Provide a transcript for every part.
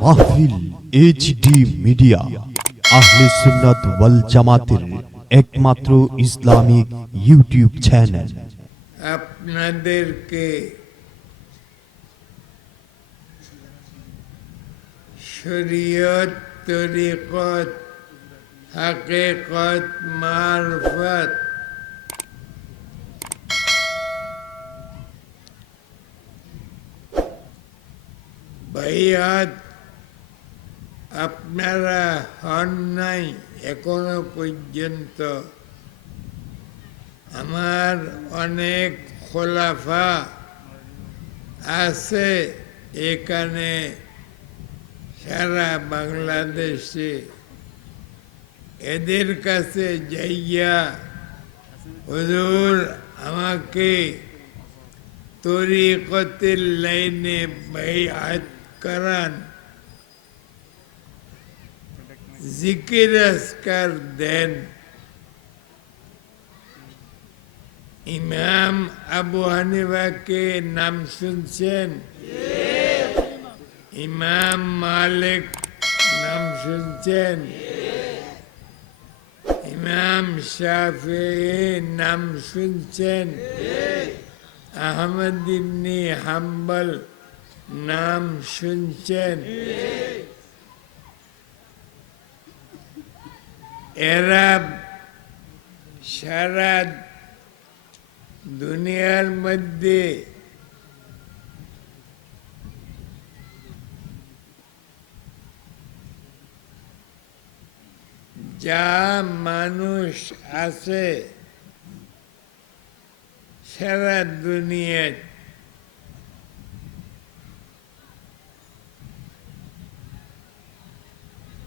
মাহফিল HD media আহলে সুন্নাত ওয়াল জামাতের একমাত্র ইসলামিক ইউটিউব চ্যানেল। আপনাদেরকে শরীয়ত, তরিকত, হাকিকত, মারফত বাইয়াত আপনারা হন নাই এখনো পর্যন্ত। আমার অনেক খোলাফা আছে এখানে সারা বাংলাদেশে। এদের কাছে যাইয়া হুজুর আমাকে তরিকতের লাইনে বাইআত করান, জিকির আজকার দেন। ইমাম আবু হানিফাকে নাম শুনছেন? ইমাম মালিক নাম শুনছেন? ইমাম শাফিঈ নাম শুনছেন? আহমদ ইবনে হাম্বল নাম শুনছেন? এরা সারা দুনিয়ার মধ্যে যা মানুষ আছে সারা দুনিয়ায়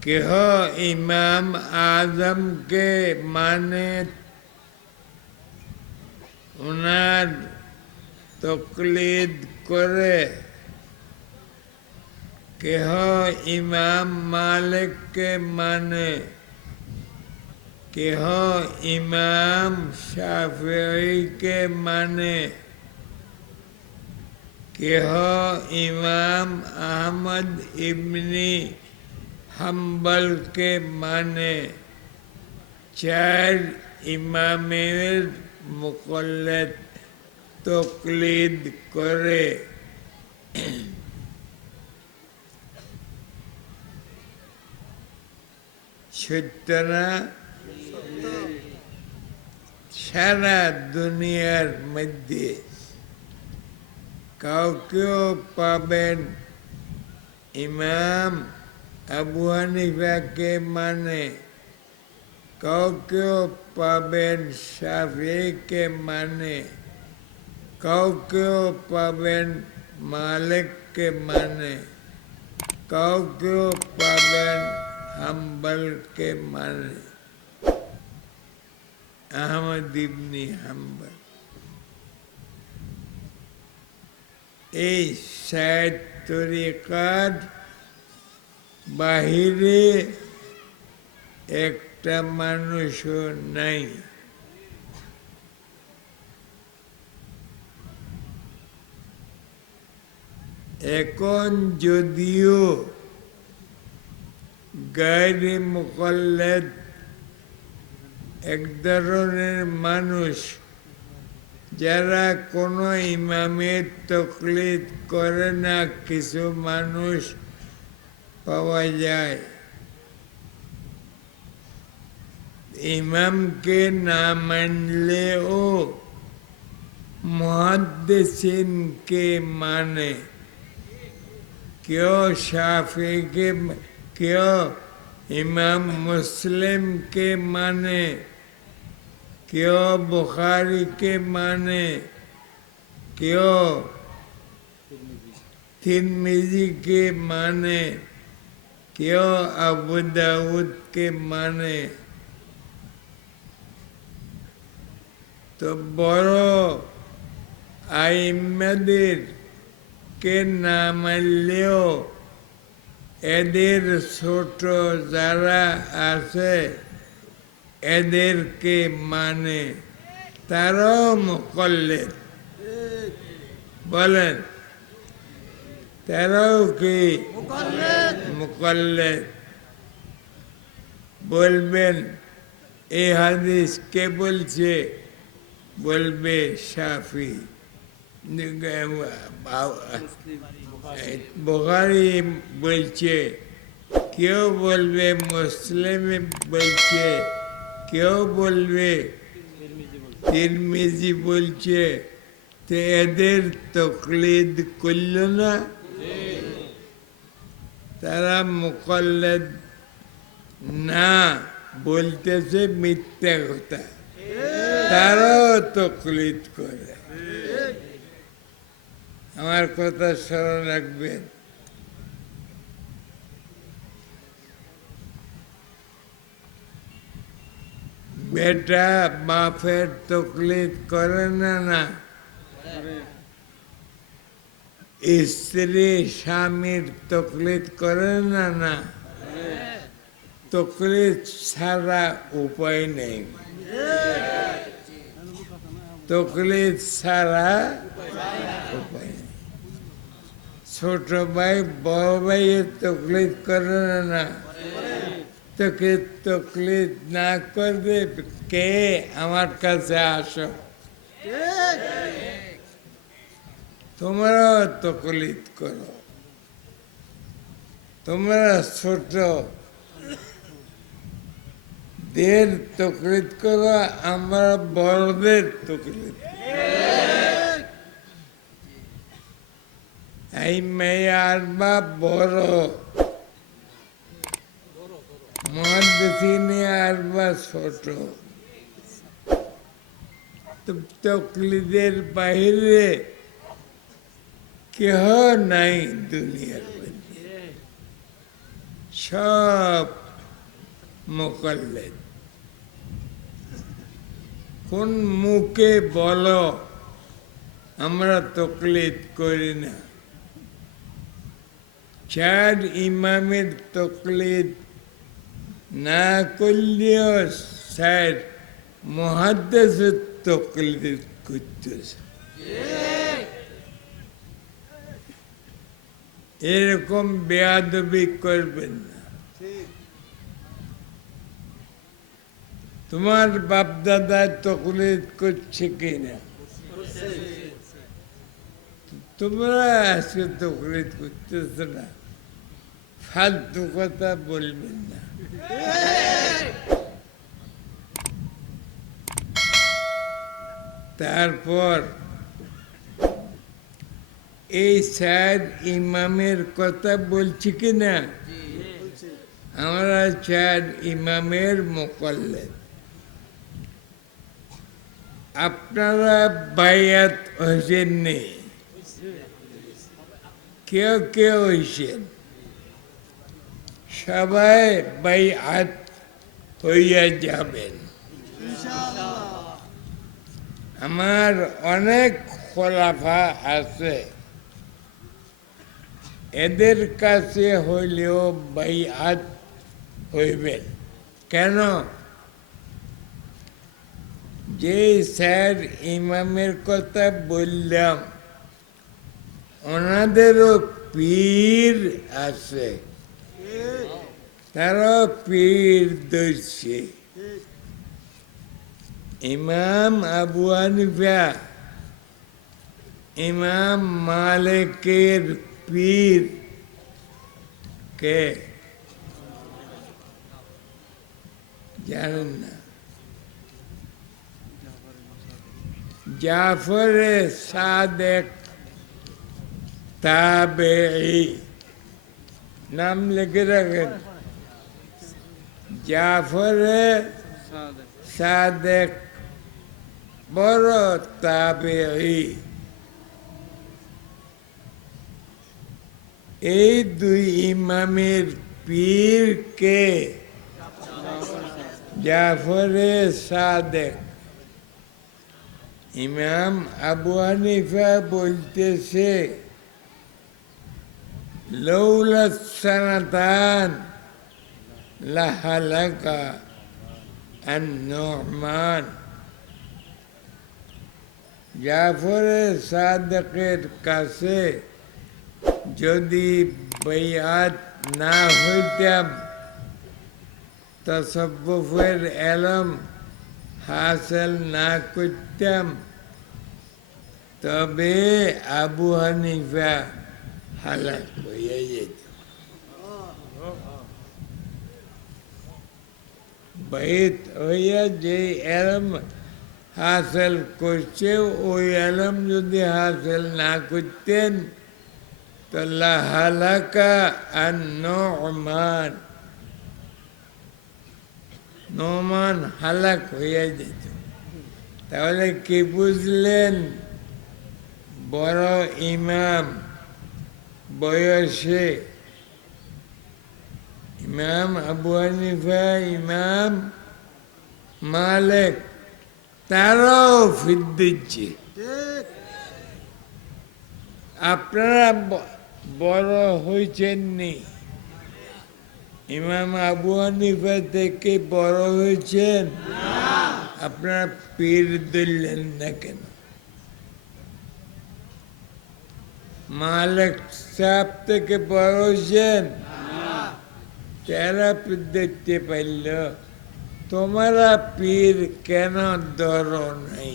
কেহ ইমাম আজমকে মানে, ওনার তকলিদ করে। কেহ ইমাম মালিককে মানে, কেহ ইমাম শাফিঈকে মানে, কেহ ইমাম আহমদ ইবনে হাম্বলকে মানে। চার ইমামের মুকল্লিদ তকলিদ করে। সত্য না? সারা দুনিয়ার মধ্যে কাউকেও পাবেন ইমাম আবু হানিফাকে মানে, কাউকেও পাবেন শাফিঈকে মানে, কাউকেও পাবেন মালিককে মানে, কাউকেও পাবেন হাম্বলকে মানে, আহমদ ইবনে হাম্বল। এই ৬০ তরিকার বাহিরে একটা মানুষও নাই। এখন যদিও গায়রে মুকাল্লিদ এক ধরনের মানুষ যারা কোনো ইমামের তকলিদ করে না, কিছু মানুষ পাওয়া যায়। ইমামকে না মানলেও মুহাদ্দিসিনকে মানে। কেউ শাফিঈকে, কেউ ইমাম মুসলিমকে মানে, কেউ বুখারীকে মানে, কেউ তিরমিজিকে মানে, কেউ আবু দাউদকে মানে। তো বড় আইম্মাদের কে না মানলেও এদের ছোট যারা আছে এদেরকে মানে। তারাও মুকাল্লিদ। বলেন, তারাও কি মুকাল্লিদ? বলবেন এই হাদিস কে বলছে? বলবে শাফি। বুখারী বলছে, কেউ বলবে মুসলিম বলছে, কেউ বলবে তিরমিজি বলছে। তো এদের তকলিদ করল না? তারা মুকাল্লিদ না বলতেছে মিথ্যা কথা, তারাও তকলিদ করে। আমার কথা স্মরণ রাখবেন। বেটা বাপের তকলিদ করে না? না। স্ত্রী স্বামীর তকলিদ করে না? না। তকলিদ ছাড়া উপায় নেই। তকলিদ ছাড়া উপায় নেই। ছোট ভাই বড় ভাইয়ের তকলিদ করে না? তোকে তকলিদ না করবে কে? আমার কাছে আসো, তোমরাও তকলিদ করো। তোমরা ছোট দের তকলিদ করো, আমরা বড়দের তকলিদ। এই মেয়ে আর বা বড়, মুহাদ্দিসিনে আর বা ছোট, তকলিদের বাইরে কেহ নাই দুনিয়ার মধ্যে, সব মুকাল্লিদ। কোন মুখে বলো আমরা তকলিদ করি না? চার ইমামের তকলিদ না করলেও স্যার মুহাদ্দিসের তকলিদ করতেছে। এরকম বেয়াদবি করবেন না। তোমার বাপদাদা তকলিদ করছে কিনা? তোমরা আজকে তকলিদ করতেছ না। ফালতু কথা বলবেন না। তারপর এই চার ইমামের কথা বলছি কিনা? আমরা চার ইমামের মুকাল্লিদ। আপনারা বায়াত হয়েছেন নেই? কেউ কেউ হয়েছেন? সবাই বায়াত হইয়া যাবেন। আমার অনেক খোলাফা আছে, এদের কাছে হইলেও বাইআত হইবেন। কেন? যে স্যার ইমামের কথা বললাম, ওনাদেরও পীর আছে, তারা পীর ধরছে। ইমাম আবু হানিফা, ইমাম মালিকের পীর কে? জানেন না? জাফরে সাদেক তাবেঈ, নাম লিখে রাখেন। জাফরে সাদেক বড় তাবেঈ। এই দুই ইমামের পীর কে? জাফরে সাদেক। ইমাম আবু হানিফা বলতেছে, লৌলা সানাতান লাহালাকা আন-নু'মান। জাফরে সাদেকের কাছে যদি বাইআত না হইতাম, তাসাব্বুফের এলম হাসিল না করতাম, তবে আবু হানিফা হালাক হয়ে যেত। বাইত হইয়া যে এলম হাসিল করছে, ওই এলম যদি হাসিল না করতেন, তাহলে হালাকা আর নোমান হালাক হইয়া যেত। তাহলে কি বুঝলেন? বড় ইমাম বয়সে ইমাম আবু হানিফা, ইমাম মালিক, তারাও ফির দিচ্ছে। আপনারা বড় হয়েছেননি, ইমাম আবু হানিফা থেকে বড় হয়েছেন, আপনারা পীর দিলেন না কেন? মালিক সাহেব থেকে বড় হয়েছেন, তারা পীর দেখতে পাইল, তোমরা পীর কেন ধরো নাই?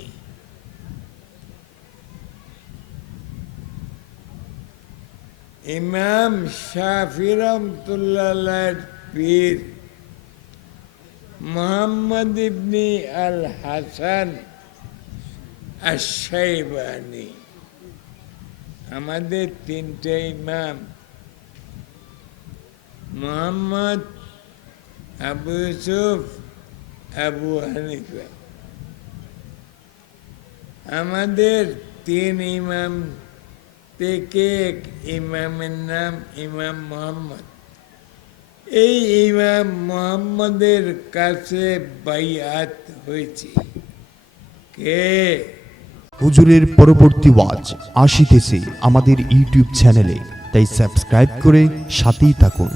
ইমাম শাফি রহমতুল্লাহ পীর মুহাম্মদ ইবনে আল হাসান আশ-শাইবানি। আমাদের তিনটে ইমাম, মুহাম্মদ, আবু ইউসুফ, আবু হানিফা, আমাদের তিন ইমাম থেকে এক ইমামের নাম ইমাম মোহাম্মদ। এই ইমাম মোহাম্মদের কাছে বাইআত হয়েছে। কে? হুজুরের পরবর্তী ওয়াজ আসিতেছে আমাদের ইউটিউব চ্যানেলে, তাই সাবস্ক্রাইব করে সাথেই থাকুন।